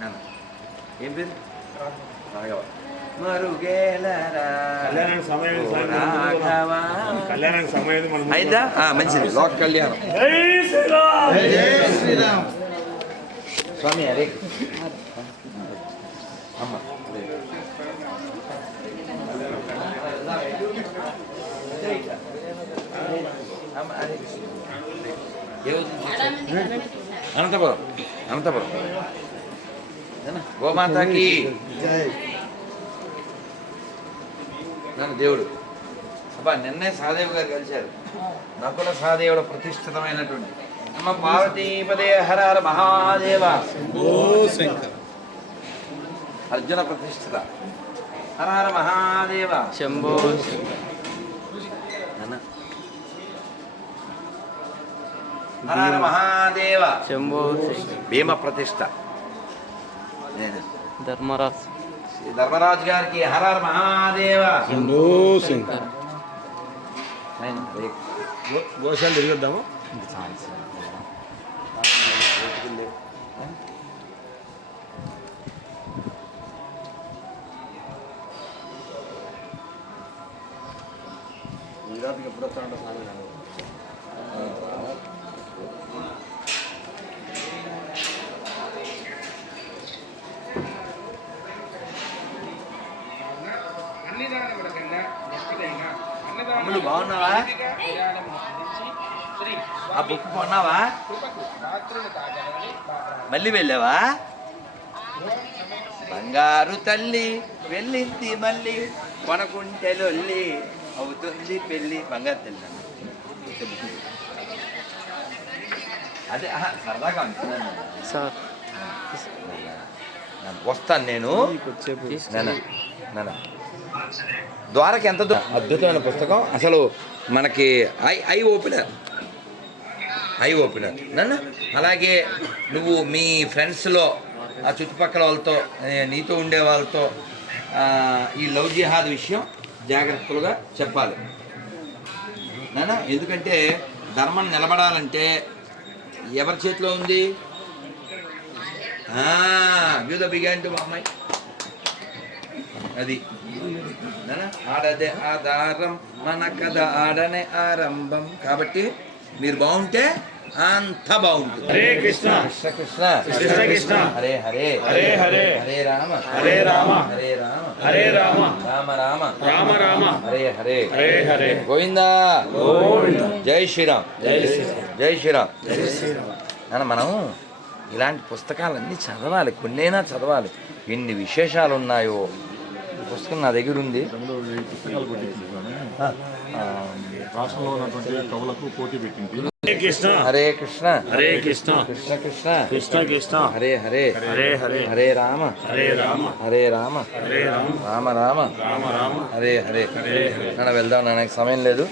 నాన్న. ఏం పేరు? రాఘవ. అయిందా? ఆ, మంచిది. లోక కళ్యాణం. జై శ్రీరామ్. స్వామి అరే. అమ్మ అమ్మ, అరే. గోమాతకి. నన్ను దేవుడు. అబ్బా నిన్నే సహదేవ్ గారు కలిశారు. నకుల సహదేవుడు ప్రతిష్ఠితమైనటువంటి. అమ్మ పార్వతీపదే హర హర మహాదేవ. అర్జున ప్రతిష్ఠిత. హర హర మహాదేవ. శంభో. హర హర మహాదేవ. శంభో భీమ ప్రతిష్ఠ. ధర్మరాజ్ శ్రీ ధర్మరాజు గారికి హర హర మహాదేవ ఆయన రే- గోశాల తిరిగొద్దాము గుజరాత్కి ఎప్పుడు వస్తా ఉంటా స్వామి అమ్ములు బాగున్నావా? ఆ బుక్ కొన్నావా? మళ్ళీ వెళ్ళావా? బంగారు తల్లి వెళ్ళింది మళ్ళీ కొనకుంటే లొల్లి అవుతుంది పెళ్ళి. బంగారు తల్లి. అదే సరదాగా సార్. నేను. వస్తాను నేను. నాన్న, నాన్న. ద్వారకి ఎంత అద్భుతమైన పుస్తకం. అసలు మనకి eye eye opener. Eye opener. నన్ను? అలాగే నువ్వు మీ ఫ్రెండ్స్లో ఆ చుట్టుపక్కల వాళ్ళతో నీతో ఉండే వాళ్ళతో ఈ లవ్ జిహాద్ విషయం జాగ్రత్తలుగా చెప్పాలి. నానా ఎందుకంటే ధర్మం నిలబడాలంటే ఎవరి చేతిలో ఉంది? బ్యూద బిగాంటి అమ్మాయి. అది. ఆడదే ఆధారం మన కథ ఆడనే ఆరంభం. కాబట్టి మీరు బాగుంటే అంత బాగుంటుంది. హరే కృష్ణ. కృష్ణ కృష్ణ. కృష్ణ కృష్ణ. హరే హరే. హరే హరే. హరే రామ. హరే రామ. హరే రామ. హరే రామ. రామ రామ. రామ రామ. హరే హరే. హరే హరే. గోవిందా? జై శ్రీరామ్. జై శ్రీరామ్. జై శ్రీరామ్. జై శ్రీరామ్. మనం ఇలాంటి పుస్తకాలన్నీ చదవాలి. కొన్నైనా చదవాలి? ఎన్ని విశేషాలు ఉన్నాయో పుస్తకం నా దగ్గర ఉంది. పుస్తకాలు రాష్ట్రంలో ఉన్నటువంటి కవులకు పోటీ పెట్టింది. హరే కృష్ణ. హరే కృష్ణ. హరే కృష్ణ. కృష్ణ కృష్ణ. కృష్ణ కృష్ణ. హరే హరే. హరే హరే. హరే రామ. హరే రామ. హరే రామ. హరే రామ. రామ రామ. రామ రామ. హరే హరే. నాన్న వెళ్దాం నాన్నకి సమయం లేదు.